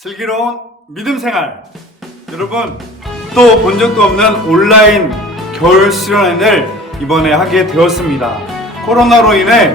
슬기로운 믿음 생활. 여러분, 또 본 적도 없는 온라인 겨울 수련회를 이번에 하게 되었습니다. 코로나로 인해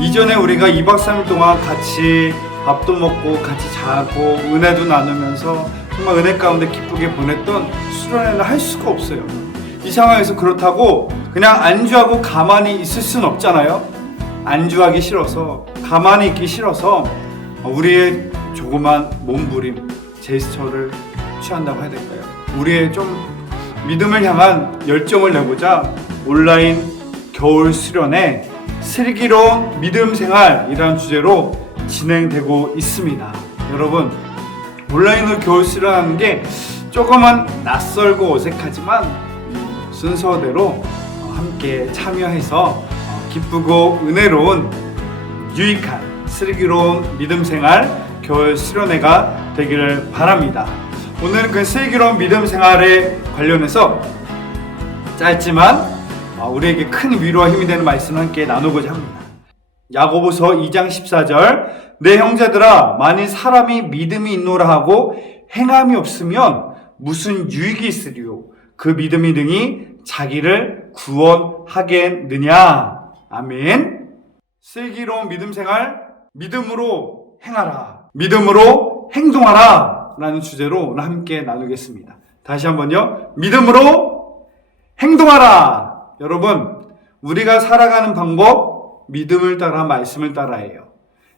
이전에 우리가 2박 3일 동안 같이 밥도 먹고 같이 자고 은혜도 나누면서 정말 은혜 가운데 기쁘게 보냈던 수련회를 할 수가 없어요. 이 상황에서 그렇다고 그냥 안주하고 가만히 있을 순 없잖아요. 안주하기 싫어서, 가만히 있기 싫어서 우리의 조그만 몸부림, 제스처를 취한다고 해야 될까요? 우리의 좀 믿음을 향한 열정을 내보자 온라인 겨울 수련회 슬기로운 믿음 생활이라는 주제로 진행되고 있습니다. 여러분, 온라인으로 겨울 수련하는 게 조금은 낯설고 어색하지만 순서대로 함께 참여해서 기쁘고 은혜로운 유익한 슬기로운 믿음 생활 겨울 수련회가 되기를 바랍니다. 오늘은 그 슬기로운 믿음 생활에 관련해서 짧지만 우리에게 큰 위로와 힘이 되는 말씀을 함께 나누고자 합니다. 야고보서 2장 14절, 내 형제들아, 만일 사람이 믿음이 있노라 하고 행함이 없으면 무슨 유익이 있으리요? 그 믿음이 능히 자기를 구원하겠느냐. 아멘. 슬기로운 믿음 생활, 믿음으로 행하라, 믿음으로 행동하라 라는 주제로 오늘 함께 나누겠습니다. 다시 한번요. 믿음으로 행동하라. 여러분, 우리가 살아가는 방법 믿음을 따라 말씀을 따라예요.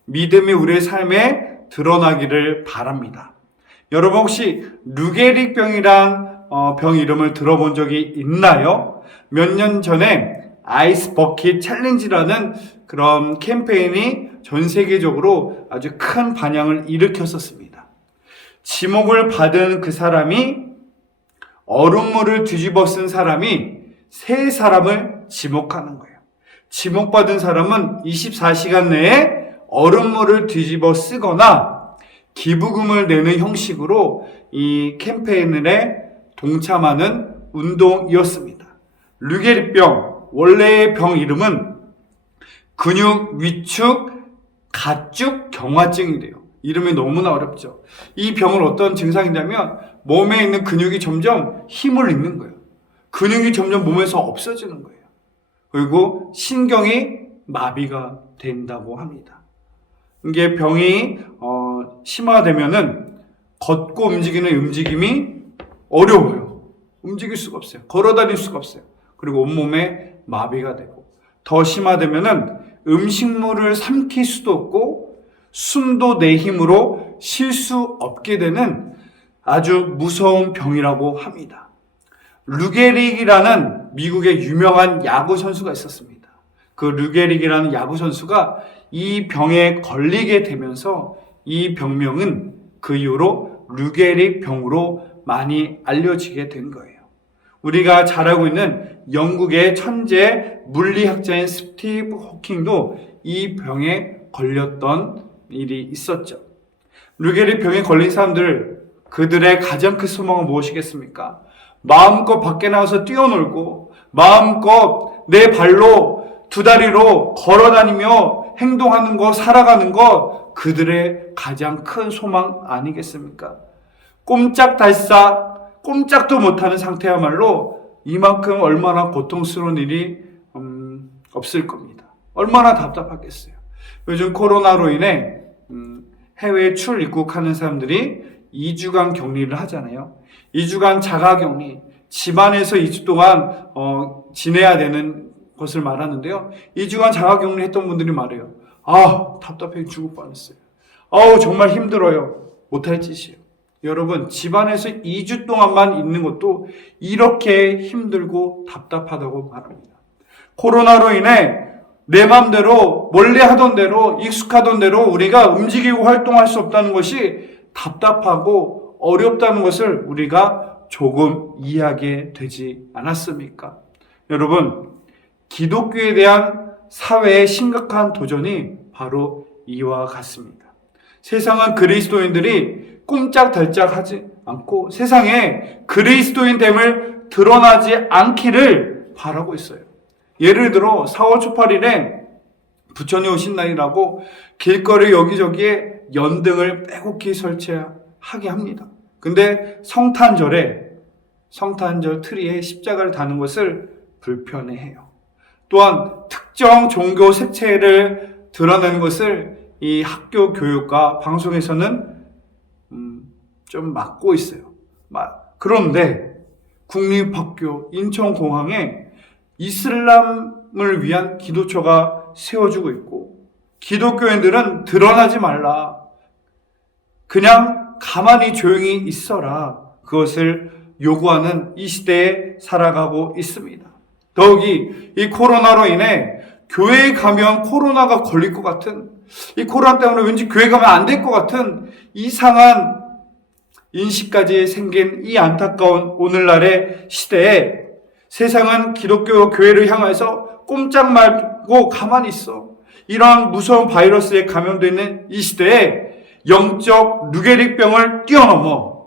믿음이 우리의 삶에 드러나기를 바랍니다. 여러분, 혹시 루게릭병이란 병 이름을 들어본 적이 있나요? 몇 년 전에 아이스 버킷 챌린지라는 그런 캠페인이 전 세계적으로 아주 큰 반향을 일으켰었습니다. 지목을 받은 그 사람이 얼음물을 뒤집어 쓴 사람이 세 사람을 지목하는 거예요. 지목받은 사람은 24시간 내에 얼음물을 뒤집어 쓰거나 기부금을 내는 형식으로 이 캠페인에 동참하는 운동이었습니다. 루게릭병, 원래의 병 이름은 근육 위축 가축 경화증이래요. 이름이 너무나 어렵죠. 이 병은 어떤 증상이냐면 몸에 있는 근육이 점점 힘을 잃는 거예요. 근육이 점점 몸에서 없어지는 거예요. 그리고 신경이 마비가 된다고 합니다. 이게 병이 심화되면은 걷고 움직이는 움직임이 어려워요. 움직일 수가 없어요. 걸어 다닐 수가 없어요. 그리고 온몸에 마비가 되고, 더 심화되면은 음식물을 삼킬 수도 없고 숨도 내 힘으로 쉴 수 없게 되는 아주 무서운 병이라고 합니다. 루게릭이라는 미국의 유명한 야구 선수가 있었습니다. 그 루게릭이라는 야구 선수가 이 병에 걸리게 되면서 이 병명은 그 이후로 루게릭 병으로 많이 알려지게 된 거예요. 우리가 잘 알고 있는 영국의 천재 물리학자인 스티브 호킹도 이 병에 걸렸던 일이 있었죠. 루게릭 병에 걸린 사람들, 그들의 가장 큰 소망은 무엇이겠습니까? 마음껏 밖에 나와서 뛰어놀고 마음껏 내 발로 두 다리로 걸어다니며 행동하는 것, 살아가는 것, 그들의 가장 큰 소망 아니겠습니까? 꼼짝달싹 꼼짝도 못하는 상태야말로 이만큼 얼마나 고통스러운 일이 없을 겁니다. 얼마나 답답하겠어요. 요즘 코로나로 인해 해외에 출입국하는 사람들이 2주간 격리를 하잖아요. 2주간 자가격리, 집안에서 2주 동안 지내야 되는 것을 말하는데요. 2주간 자가격리 했던 분들이 말해요. 답답해 죽을 뻔했어요. 정말 힘들어요. 못할 짓이에요. 여러분, 집안에서 2주 동안만 있는 것도 이렇게 힘들고 답답하다고 말합니다. 코로나로 인해 내 맘대로 원래 하던 대로 익숙하던 대로 우리가 움직이고 활동할 수 없다는 것이 답답하고 어렵다는 것을 우리가 조금 이해하게 되지 않았습니까? 여러분, 기독교에 대한 사회의 심각한 도전이 바로 이와 같습니다. 세상은 그리스도인들이 꼼짝달짝하지 않고 세상에 그리스도인됨을 드러나지 않기를 바라고 있어요. 예를 들어 4월 초팔일에 부처님 오신 날이라고 길거리 여기저기에 연등을 빼곡히 설치하고 하게 합니다. 근데 성탄절 트리에 십자가를 다는 것을 불편해해요. 또한 특정 종교 색채를 드러내는 것을 이 학교 교육과 방송에서는 좀 막고 있어요. 그런데 국립학교 인천공항에 이슬람을 위한 기도처가 세워지고 있고, 기독교인들은 드러나지 말라, 그냥 가만히 조용히 있어라, 그것을 요구하는 이 시대에 살아가고 있습니다. 더욱이 이 코로나로 인해 교회에 가면 코로나가 걸릴 것 같은, 이 코로나 때문에 왠지 교회 가면 안 될 것 같은 이상한 인식까지 생긴 이 안타까운 오늘날의 시대에 세상은 기독교 교회를 향해서 꼼짝 말고 가만히 있어. 이러한 무서운 바이러스에 감염되어 있는 이 시대에 영적 루게릭병을 뛰어넘어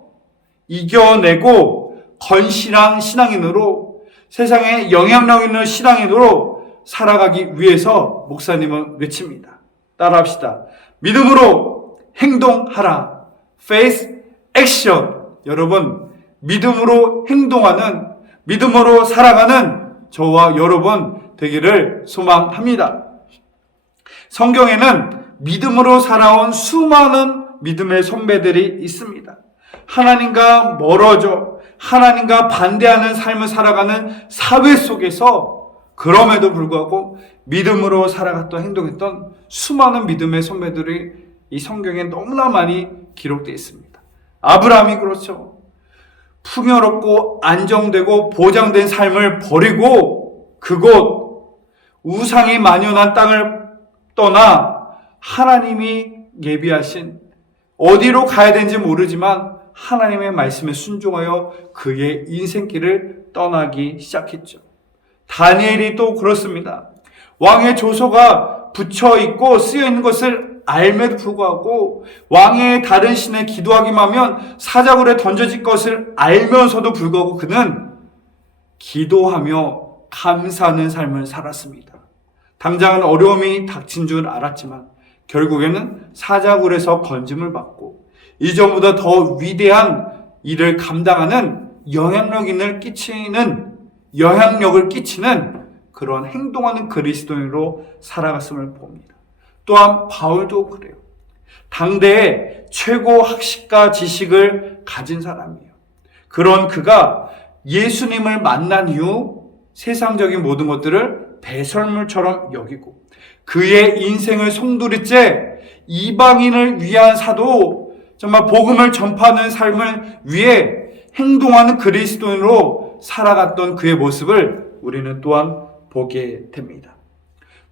이겨내고 건실한 신앙인으로, 세상에 영향력 있는 신앙인으로 살아가기 위해서 목사님은 외칩니다. 따라합시다. 믿음으로 행동하라. Faith Action. 여러분, 믿음으로 행동하는, 믿음으로 살아가는 저와 여러분 되기를 소망합니다. 성경에는 믿음으로 살아온 수많은 믿음의 선배들이 있습니다. 하나님과 멀어져 하나님과 반대하는 삶을 살아가는 사회 속에서 그럼에도 불구하고 믿음으로 살아갔던, 행동했던 수많은 믿음의 선배들이 이 성경에 너무나 많이 기록되어 있습니다. 아브라함이 그렇죠. 풍요롭고 안정되고 보장된 삶을 버리고 그곳 우상이 만연한 땅을 떠나 하나님이 예비하신, 어디로 가야 되는지 모르지만 하나님의 말씀에 순종하여 그의 인생길을 떠나기 시작했죠. 다니엘이 또 그렇습니다. 왕의 조서가 붙여 있고 쓰여 있는 것을 알매도 불구하고 왕의 다른 신에 기도하기만 하면 사자굴에 던져질 것을 알면서도 불구하고 그는 기도하며 감사하는 삶을 살았습니다. 당장은 어려움이 닥친 줄 알았지만 결국에는 사자굴에서 건짐을 받고 이전보다 더 위대한 일을 감당하는 영향력을 끼치는 그런 행동하는 그리스도인으로 살아갔음을 봅니다. 또한 바울도 그래요. 당대의 최고 학식과 지식을 가진 사람이에요. 그런 그가 예수님을 만난 이후 세상적인 모든 것들을 배설물처럼 여기고 그의 인생을 송두리째 이방인을 위한 사도, 정말 복음을 전파하는 삶을 위해 행동하는 그리스도인으로 살아갔던 그의 모습을 우리는 또한 보게 됩니다.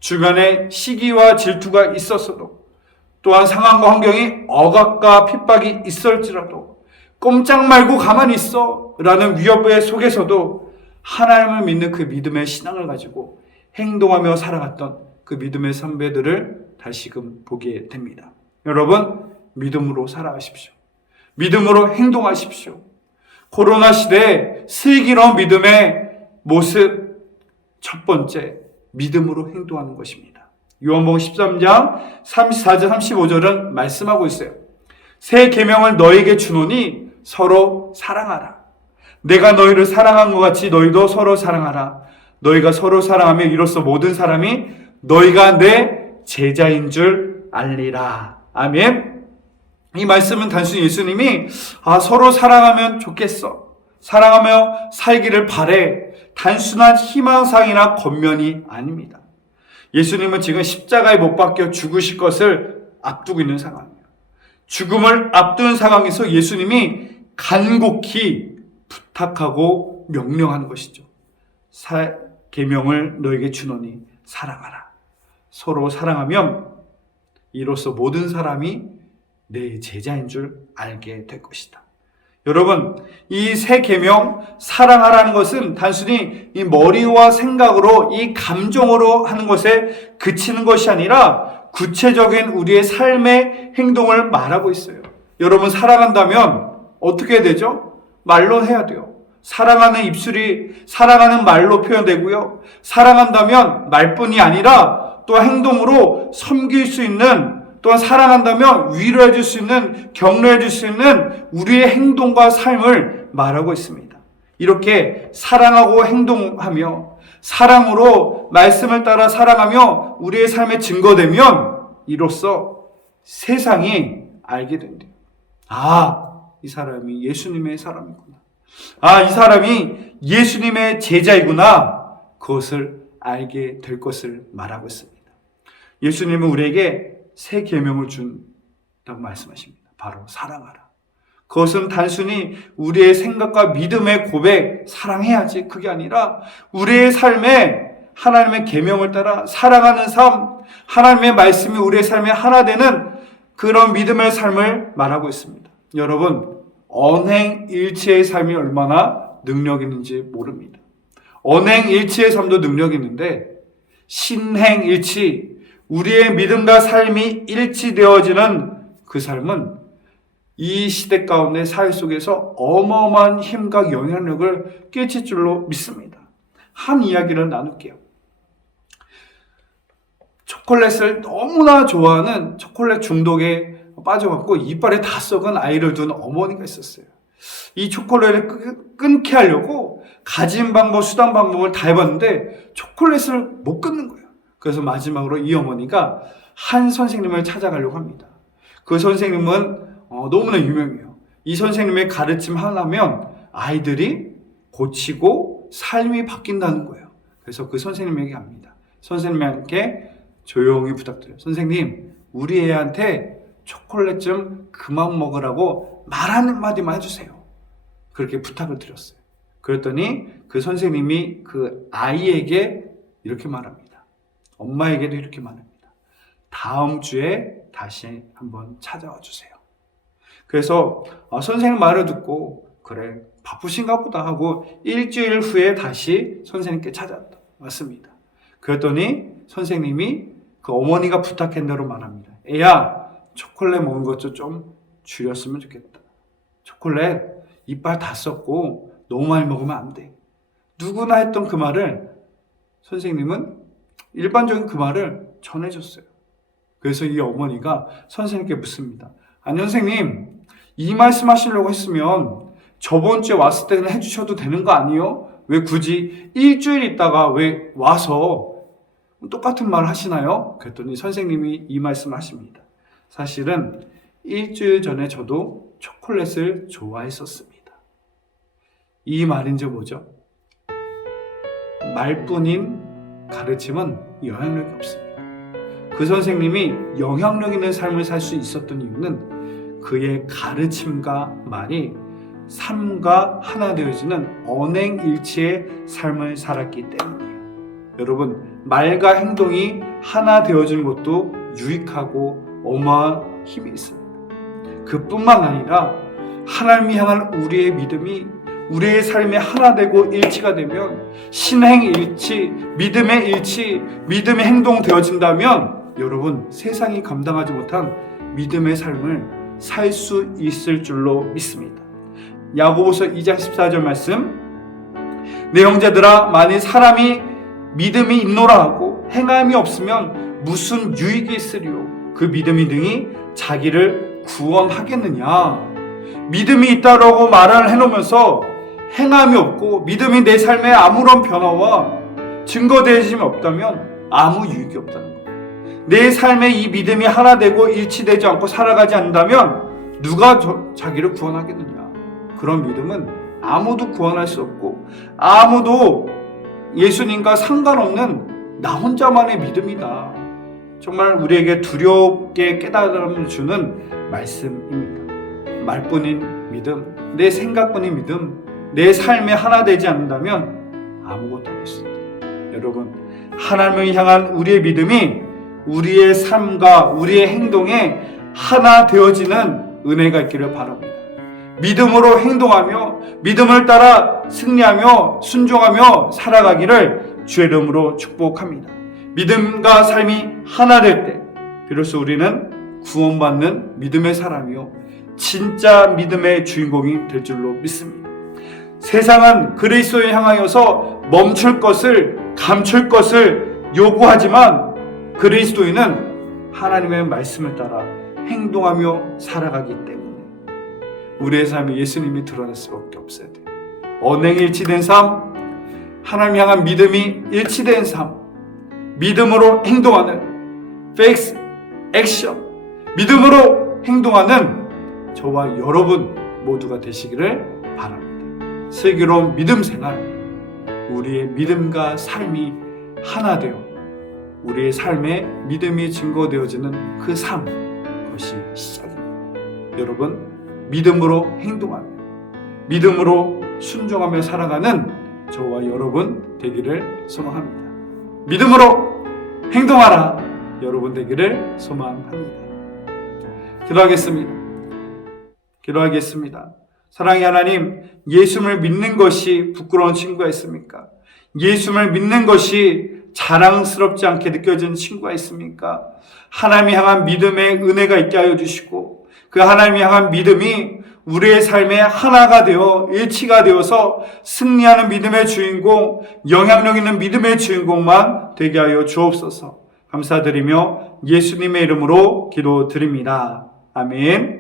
주변에 시기와 질투가 있었어도, 또한 상황과 환경이 억압과 핍박이 있을지라도 꼼짝 말고 가만히 있어 라는 위협의 속에서도 하나님을 믿는 그 믿음의 신앙을 가지고 행동하며 살아갔던 그 믿음의 선배들을 다시금 보게 됩니다. 여러분, 믿음으로 살아가십시오. 믿음으로 행동하십시오. 코로나 시대에 슬기로운 믿음의 모습, 첫 번째, 믿음으로 행동하는 것입니다. 요한복음 13장 34절 35절은 말씀하고 있어요. 새 계명을 너에게 주노니 서로 사랑하라. 내가 너희를 사랑한 것 같이 너희도 서로 사랑하라. 너희가 서로 사랑하며 이로써 모든 사람이 너희가 내 제자인 줄 알리라. 아멘. 이 말씀은 단순히 예수님이 서로 사랑하면 좋겠어, 사랑하며 살기를 바래, 단순한 희망사항이나 겉면이 아닙니다. 예수님은 지금 십자가에 못 박혀 죽으실 것을 앞두고 있는 상황이에요. 죽음을 앞둔 상황에서 예수님이 간곡히 부탁하고 명령하는 것이죠. 계명을 너에게 주노니 사랑하라. 서로 사랑하면 이로써 모든 사람이 내 제자인 줄 알게 될 것이다. 여러분, 이 새 계명, 사랑하라는 것은 단순히 이 머리와 생각으로, 이 감정으로 하는 것에 그치는 것이 아니라 구체적인 우리의 삶의 행동을 말하고 있어요. 여러분, 사랑한다면 어떻게 해야 되죠? 말로 해야 돼요. 사랑하는 입술이 사랑하는 말로 표현되고요. 사랑한다면 말뿐이 아니라 또 행동으로 섬길 수 있는 또한 사랑한다면 위로해 줄 수 있는, 격려해 줄 수 있는 우리의 행동과 삶을 말하고 있습니다. 이렇게 사랑하고 행동하며 사랑으로 말씀을 따라 살아가며 우리의 삶에 증거되면 이로써 세상이 알게 된대요. 이 사람이 예수님의 사람이구나. 이 사람이 예수님의 제자이구나. 그것을 알게 될 것을 말하고 있습니다. 예수님은 우리에게 새 계명을 준다고 말씀하십니다. 바로 사랑하라. 그것은 단순히 우리의 생각과 믿음의 고백, 사랑해야지, 그게 아니라 우리의 삶에 하나님의 계명을 따라 살아가는 삶, 하나님의 말씀이 우리의 삶에 하나 되는 그런 믿음의 삶을 말하고 있습니다. 여러분, 언행일치의 삶이 얼마나 능력 있는지 모릅니다. 언행일치의 삶도 능력 있는데 신행일치, 우리의 믿음과 삶이 일치되어지는 그 삶은 이 시대 가운데 사회 속에서 어마어마한 힘과 영향력을 끼칠 줄로 믿습니다. 한 이야기를 나눌게요. 초콜릿을 너무나 좋아하는 초콜릿 중독에 빠져갖고 이빨에 다 썩은 아이를 둔 어머니가 있었어요. 이 초콜릿을 끊게 하려고 가진 방법, 수단 방법을 다 해봤는데 초콜릿을 못 끊는 거예요. 그래서 마지막으로 이 어머니가 한 선생님을 찾아가려고 합니다. 그 선생님은 너무나 유명해요. 이 선생님의 가르침 하나면 아이들이 고치고 삶이 바뀐다는 거예요. 그래서 그 선생님에게 합니다. 선생님에게 조용히 부탁드려요. 선생님, 우리 애한테 초콜릿 좀 그만 먹으라고 말 한마디만 해주세요. 그렇게 부탁을 드렸어요. 그랬더니 그 선생님이 그 아이에게 이렇게 말합니다. 엄마에게도 이렇게 말합니다. 다음 주에 다시 한번 찾아와 주세요. 그래서 선생님 말을 듣고 그래 바쁘신가 보다 하고 일주일 후에 다시 선생님께 찾아왔습니다. 그랬더니 선생님이 그 어머니가 부탁한 대로 말합니다. 애야, 초콜릿 먹는 것 좀 줄였으면 좋겠다. 초콜릿 이빨 다 썩고 너무 많이 먹으면 안 돼. 누구나 했던 그 말을 선생님은 일반적인 그 말을 전해줬어요. 그래서 이 어머니가 선생님께 묻습니다. 아니 선생님, 이 말씀 하시려고 했으면 저번 주에 왔을 때는 해주셔도 되는 거 아니에요? 왜 굳이 일주일 있다가 왜 와서 똑같은 말 하시나요? 그랬더니 선생님이 이 말씀을 하십니다. 사실은 일주일 전에 저도 초콜릿을 좋아했었습니다. 이 말인지 뭐죠? 말뿐인 가르침은 영향력이 없습니다. 그 선생님이 영향력 있는 삶을 살 수 있었던 이유는 그의 가르침과 말이 삶과 하나 되어지는 언행일치의 삶을 살았기 때문이에요. 여러분, 말과 행동이 하나 되어지는 것도 유익하고 어마어마한 힘이 있습니다. 그뿐만 아니라 하나님을 향한 우리의 믿음이 우리의 삶에 하나 되고 일치가 되면 신행일치, 믿음의 일치, 믿음의 행동 되어진다면 여러분, 세상이 감당하지 못한 믿음의 삶을 살 수 있을 줄로 믿습니다. 야고보서 2장 14절 말씀, 내 형제들아, 만일 사람이 믿음이 있노라 하고 행함이 없으면 무슨 유익이 있으리요? 그 믿음이 능히 자기를 구원하겠느냐? 믿음이 있다라고 말을 해놓으면서 행함이 없고 믿음이 내 삶에 아무런 변화와 증거되심이 없다면 아무 유익이 없다는 거예요. 내 삶에 이 믿음이 하나 되고 일치되지 않고 살아가지 않는다면 누가 자기를 구원하겠느냐? 그런 믿음은 아무도 구원할 수 없고 아무도 예수님과 상관없는 나 혼자만의 믿음이다. 정말 우리에게 두렵게 깨달음을 주는 말씀입니다. 말뿐인 믿음, 내 생각뿐인 믿음, 내 삶에 하나 되지 않는다면 아무것도 안 있습니다. 여러분, 하나님을 향한 우리의 믿음이 우리의 삶과 우리의 행동에 하나 되어지는 은혜가 있기를 바랍니다. 믿음으로 행동하며 믿음을 따라 승리하며 순종하며 살아가기를 주의 이름으로 축복합니다. 믿음과 삶이 하나 될 때 비로소 우리는 구원받는 믿음의 사람이요 진짜 믿음의 주인공이 될 줄로 믿습니다. 세상은 그리스도를 향하여서 멈출 것을, 감출 것을 요구하지만 그리스도인은 하나님의 말씀을 따라 행동하며 살아가기 때문에 우리의 삶에 예수님이 드러날 수밖에 없어야 돼요. 언행일치된 삶, 하나님 향한 믿음이 일치된 삶, 믿음으로 행동하는 페이스 액션, 믿음으로 행동하는 저와 여러분 모두가 되시기를 바랍니다. 슬기로운 믿음 생활, 우리의 믿음과 삶이 하나 되어 우리의 삶에 믿음이 증거되어지는 그 삶, 그것이 시작입니다. 여러분, 믿음으로 행동하며 믿음으로 순종하며 살아가는 저와 여러분 되기를 소망합니다. 믿음으로 행동하라 여러분 되기를 소망합니다. 기도하겠습니다. 사랑의 하나님, 예수를 믿는 것이 부끄러운 친구가 있습니까? 예수를 믿는 것이 자랑스럽지 않게 느껴지는 친구가 있습니까? 하나님을 향한 믿음의 은혜가 있게 하여 주시고 그 하나님을 향한 믿음이 우리의 삶에 하나가 되어 일치가 되어서 승리하는 믿음의 주인공, 영향력 있는 믿음의 주인공만 되게 하여 주옵소서. 감사드리며 예수님의 이름으로 기도드립니다. 아멘.